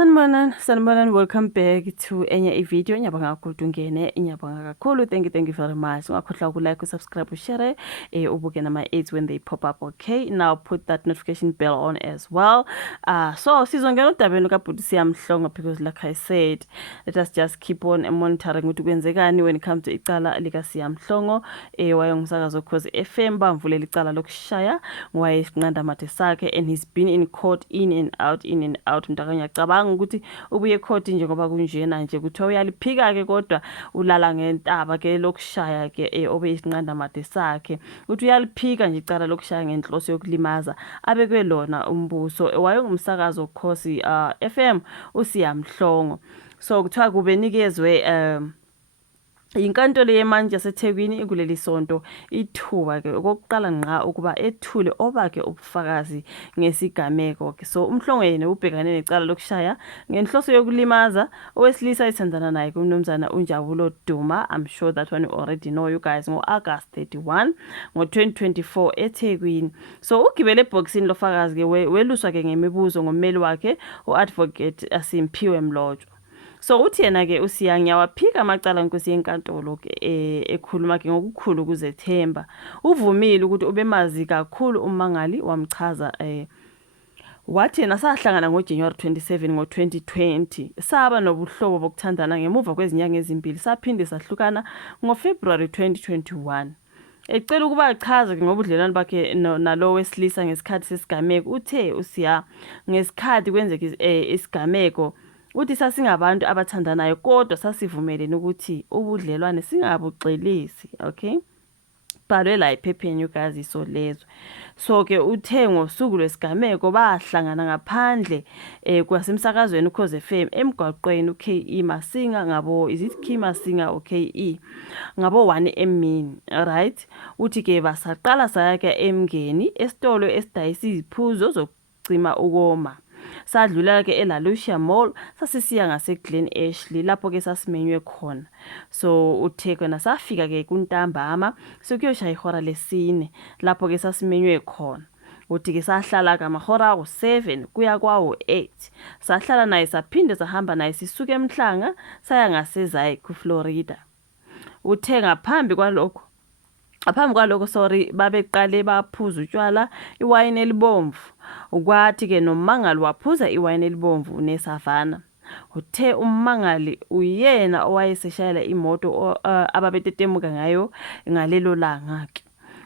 Sanibonani, welcome back to enye video. Ngiyabonga kakhulu ungene, ngiyabonga kakhulu. Thank you very much. Ungakhohlwa uku-like, subscribe, share, ubuke nama-ads when they pop up. Okay, now put that notification bell on as well. So sizongena udabeni kaBhuti Siyamhlongo because like I said, let us just keep on monitoring ukuthi kwenzekani when it comes to icala lika Siyamhlongo. Wayengumsakazo Ukhozi FM bamvulela icala lokushaya ngowayesinqanda mathe sakhe, and he's been in court in and out. Mntaka ngiyacabanga ukuthi ubuye court njengoba kunjena nje kuthiwa uyaliphika ke kodwa ulala ngentaba ke lokushaya ke obeyisinqanda mathe sakhe ukuthi uyaliphika nje icala lokushaya ngenhloso yokulimaza abekwe lona umbuso. Wayengumsakazo Ukhozi FM uSiyamhlongo. So kuthiwa kube nikezwe inkantolo yemanje yaseThekwini kuleli sonto ithuba ke okokuqala ngqa ukuba ethule obake ubufakazi ngesigameko ke. So uMhlongo yena ubhekane necala lokushaya ngenhloso yokulimaza owesilisa ethandana naye kumnumzana uNjabulo Duma. I'm sure that one you already know, you guys, ngo-August 31 ngo-2024 eThekwini. So ugibele ebhokisini lofakazi ke weluswa ke ngemibuzo ngommeli wakhe u-advocate Simphiwe Mlotshwa. So uthi yena ke uSiyanya waphika amacala Nkosi yenkantolo ke ekhuluma ke ngokukhulu ukuzethemba. Uvumile ukuthi ubemazi kakhulu umangali, wamchaza wathi yena sahlangana ngoJanuary 27 ngo-2020 saba nobuhlobo bokuthandana ngemuva kwezinyanga ezimbili saphinde sahlukana ngoFebruary 2021. Ecela ukuba achaze ke ngobudlelwano bakhe nalo wesilisa ngesikhathi sesigameko. Uthe uSiya ngesikhathi kwenzeka isigameko uthi sasingabantu abathandanayo kodwa sasivumelene ukuthi ubudlelwane singabuxelisi. Okay, bhalwe la ephepheni ukaziso lezwe. So ke uthe ngosuku lwesigameko bahlangana ngaphandle kwasemsakazweni Ukhozi FM emgwaqweni uKE Masinga ngabo KE Masinga KE ngabo 1 emini. Right, uthi ke basaqala sayake emngeni esitolo esidayisa iziphuzo zokucima ukoma. Sadlula ke eLalucia Mall sasisiya ngaseGlen Ashley lapho ke sasimenywe khona. So uthe khona safika ke kuntambama sokuyoshaya ihora lesine lapho ke sasimenywe khona. Uthi ke sahlala kamahora u7 kuya kwawo 8. Sahlala naye saphinde sahamba naye sisuke eMhlanga saya ngaseZayi kuFlorida. Uthe ngaphambi kwalokho babeqale baphuza utshwala iwayini elibomvu. Ukwathi ke noMangali waphuza iwayini elibomvu neSavana. Uthe uMangali uyena owayeseshayela imoto ababetetemuka ngayo ngalelo langa ke.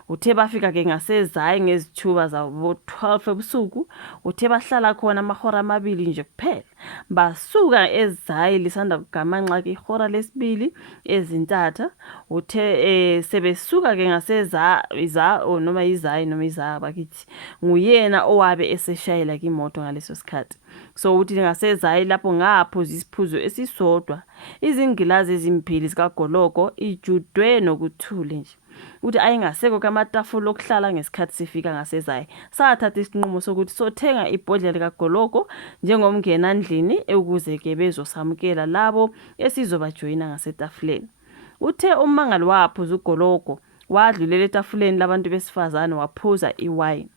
Uthe bafika ke ngaseZayi ngezithuba zabo 12 ebusuku. Uthe bahlala khona amahora amabili nje kuphela. Basuka eZayi lisanda kugamanxa ke ihora lesibili ezintatha. Uthe sebesuka ke ngaseZayi bakithi nguyena owabe eseshayela ke imoto ngaleso sikhathi. So uthi ngaseZayi lapho ngaphuza isiphuzo esisodwa. Izingilazi ezimbili zikaGoloko ijudwe nokuthule nje. Uthi ayingaseko kamatafula okuhlala ngesikhathi sifika ngaseZayi. Sathatha isinqumo sokuthi sothenga ibhodlela likaGoloko njengomngena ndlini ukuze ke bezosamukela labo esizobajoyina ngasetafuleni. Uthe uMangali waphuza uGoloko wadlulela etafuleni labantu besifazane waphuza iwine.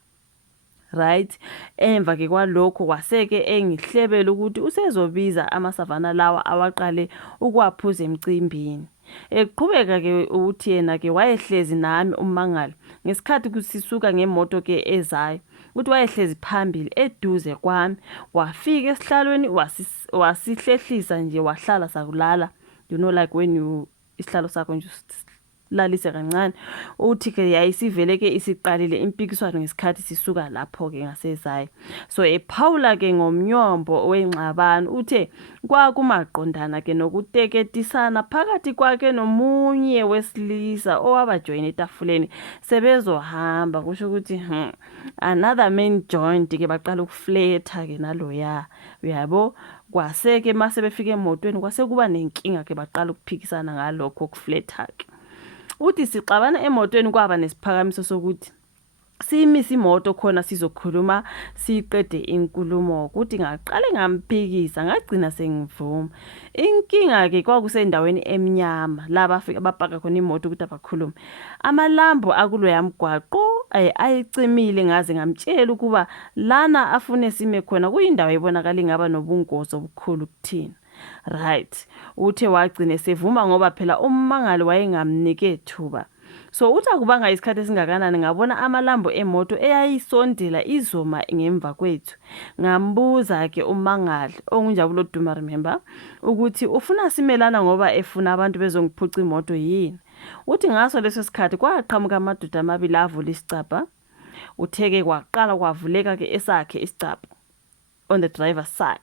Right, emva ke kwalokho waseke engihlebela ukuthi usezobiza amasavana lawa awaqale ukwaphuza emcimbini. Eqhubeka ke uthi yena ke wayehlezi nami uMangali ngesikhathi kusisuka ngemoto ke eZayi. Uthi wayehlezi phambili eduze kwami, wafika esihlalweni wasihlehlisa nje wahlala sakulala. You know, like when you isihlalo sakho nje lalise kancane. Uthi ke yayisivele ke isiqalile impikiswano ngesikhathi sisuka lapho ke ngaseZayi. So ePaula ke ngomnyombo wengxabano uthe kwakumaqondana ke nokuteketisana phakathi kwakhe nomunye wesilisa owabajoyina etafuleni sebezohamba. Kusho ukuthi another man joined ke baqala ukuflirta ke naloya, uyabo. Kwaseke mase befika emotweni kwase kuba nenkinga ke baqala ukuphikisana ngalokho ukuflirta ke. Uthi sixabana emotweni kwaba nesiphakamiso sokuthi simisa imoto khona sizokhuluma siqede inkulumo. Ukuthi ngaqale ngamphikisa ngagcina sengivuma. Inkinga ke kwakusendaweni emnyama la bafika bapaka khona imoto ukuthi abakhulume. Amalambo akulo yamgwaqo ayicimile ngaze ngamtshela ukuba lana afune sime khona kuyindawo ebonakala ingaba nobungozi obukhulu kuthina. Right, uthe wagcine sevuma ngoba phela ummangali wayengamnike thuba. So uthi akubanga isikhathi esingakanani ngabona amalambo emoto eyayisondela izoma ngemva kwethu. Ngambuza ke ummangali ongunjabulo Duma, remember, ukuthi ufuna simelana ngoba efuna abantu bezongiphuca imoto yini. Uthi ngaso leso sikhathi kwaqhamuka amadoda amabili avula isicabha. Utheke kwaqala kwavuleka ke esakhe isicabha on the driver's side.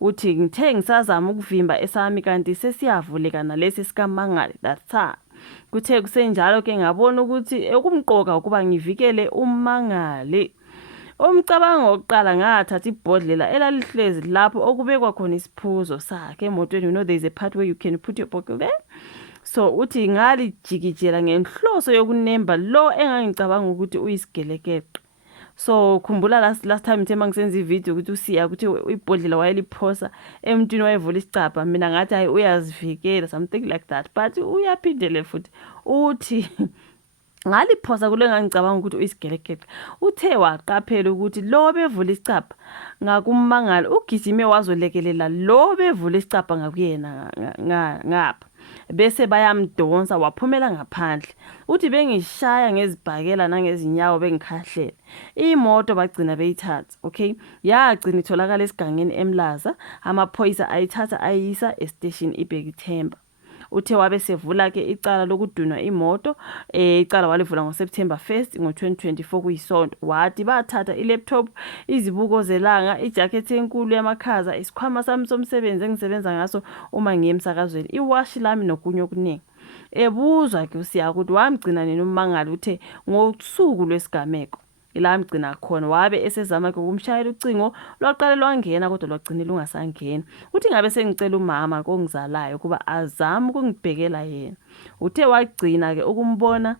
Uthi ngithe ngisazama ukuvimba esami kanti sesiyavuleka nalesi sikamangali that time. Kuthe kusenjalo ke ngabona ukuthi ekumqoka ukuba ngivikele ummangali. Umcabango wokuqala ngathatha ibhodlela elalihlezi lapho okubekwa khona isiphuzo sakhe emotweni. You know there is a part where you can put your bottle there. So uthi ngalijikijela ngenhloso yokunemba lo engangicabanga ukuthi uyisigelekeqe. So khumbula last time ngithe mangisenza ivideo ukuthi usiya ukuthi ibhodlela wayeliphosa emntwini wayevula isicabha, mina ngathi hayi uyazivikela something like that, but uyaphindele futhi uthi ngaliphosa kule ngangicabanga ukuthi uyisigelekeqe. Uthe waqaphela ukuthi lo bevula isicabha ngakummangali ugijime wazolekelela lo bevula isicabha ngakuyena ngapha, bese bayamdonsa waphumela ngaphandle. Uthi bengishaya ngezibhakela nangezinyawo bengikhahlela. Imoto bagcina beyithatha, okay, yagcina itholakala esigangeni eMlaza. Amaphoyisa ayithatha ayisa estation iBhekithemba. Uthe wabe sevula ke icala lokudunwa imoto. Icala walivula ngoSeptember 1st ngo-2024 kuyisonto. Wathi bathatha ilaptop, izibuko zelanga, ijacket enkulu yamakhaza, isikhwama sami somsebenzi engisebenza ngaso uma ngiye emsakazweni, iwashi lami nokunye okuningi. Ebuzwa ke usiya ukuthi wamgcina nini ummangali. Uthe ngosuku lwesigameko ila mgcina khona wabe esezama ke ukumshayela ucingo lwaqale lwangena kodwa lwagcina lungasangena. Uthi ngabe sengicela umama kongizalayo kuba azama ukungibhekela yena. Uthe wagcina ke ukumbona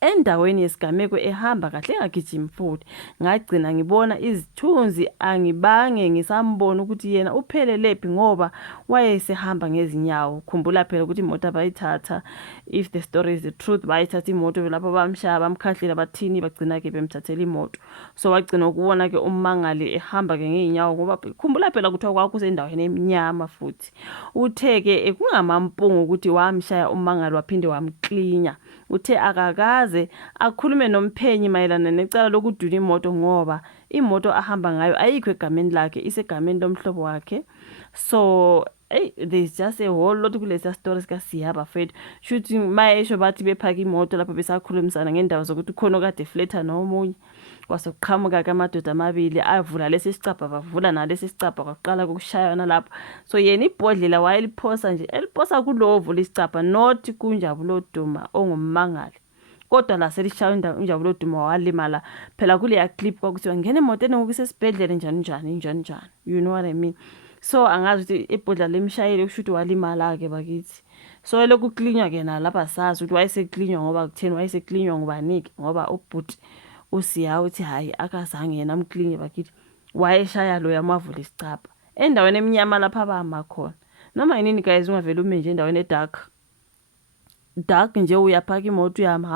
endaweni yesigameko ehamba kahle engagijimi futhi. Ngagcina ngibona izithunzi angibange ngisambona ukuthi yena uphelelepi ngoba wayesehamba ngezinyawo. Khumbula phela ukuthi imoto abayithatha, if the story is the truth, bayithatha imoto lapho bamshaya bamkhahlela bathini bagcina ke bemthathela imoto. So wagcina ukubona ke ummangali ehamba ke ngeenyawo ngoba khumbula phela ukuthi kwakusendaweni eminyama futhi. Uthe ke kungamampungu ukuthi wamshaya ummangali waphinde wamklinya. Uthe akakaze akhulume nomphenyi mayelana necala lokuduna imoto ngoba imoto ahamba ngayo ayikho egameni lakhe, isegameni lomhlobo wakhe. So there's just a whole lot kulesa story sika Siya bafethu. Shuthi mayesho bathi bephaka imoto lapho besakhulumisana ngendawo zokuthi khona okade fleta nomunye. Kwasoqhamuka ke amadoda amabili avula lesi sicabha bavula nalesi sicabha kwaqala ukushayana lapho. So yena ibhodlela wayeliphosa nje eliposa kulo ovula isicabha, not kunjabulo Duma ongummangali. Kodwa la selishaya unjabulo Duma walimala phela kule clip kwakuthiwa ngene emotweni ngokusesibhedlela njani. You know what I mean? So angazi ukuthi ibhodlela lemshayeli kushuthi walimala ke bakithi. So eloku klinywa ke nalapha sazi ukuthi wayeseklinywa ngoba kutheni, wayeseklinywa ngobaniki ngoba ubhuti usiya uthi hayi akazange yena amklinye bakithi wayeshaya lo yamavula isicabha endaweni eminyama lapha abahamba khona. Noma yini guys, ungavela ume nje endaweni dark nje uyaphaka imoto yami,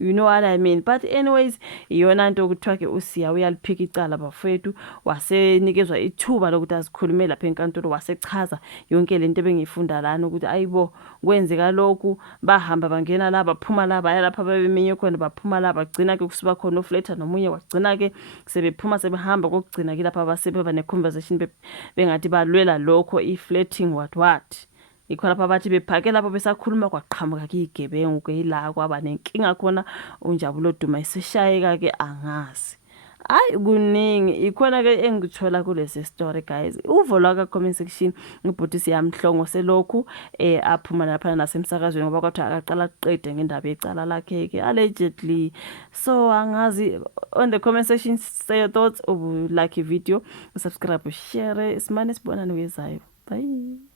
you know what I mean. But anyways, iyona nto ukuthiwa ke usiya uyaliphika icala bafethu, wasenikezwa ithuba lokuthi azikhulume lapha enkantolo, wasechaza yonke lento ebengifunda lana ukuthi ayibo kwenzeka lokhu, bahamba bangena la baphuma la baya lapha bebemenye khona baphuma la bagcina ke kusiba khona ofleta nomunye wagcina ke sebephuma sebehamba kokugcina ke lapha basebeba ne conversation bengathi balwela lokho iflirting what. Ikho lapha bathi bephake lapho besakhuluma kwaqhamuka ke igebengu ke ila kwaba nenkinga khona unjabulo Duma iseshayeka ke angazi. Kuningi ikhona ke engithola kulesi story guys. Uvo lwaka comment section ngibhuti siyamhlongo selokhu aphuma lapha nasemsakazweni ngoba kwathi akaqala aqede ngendaba yecala lakhe ke allegedly. So angazi, on the comment section say your thoughts, like video, subscribe, share, isimane sibonana kwezayo. Bye.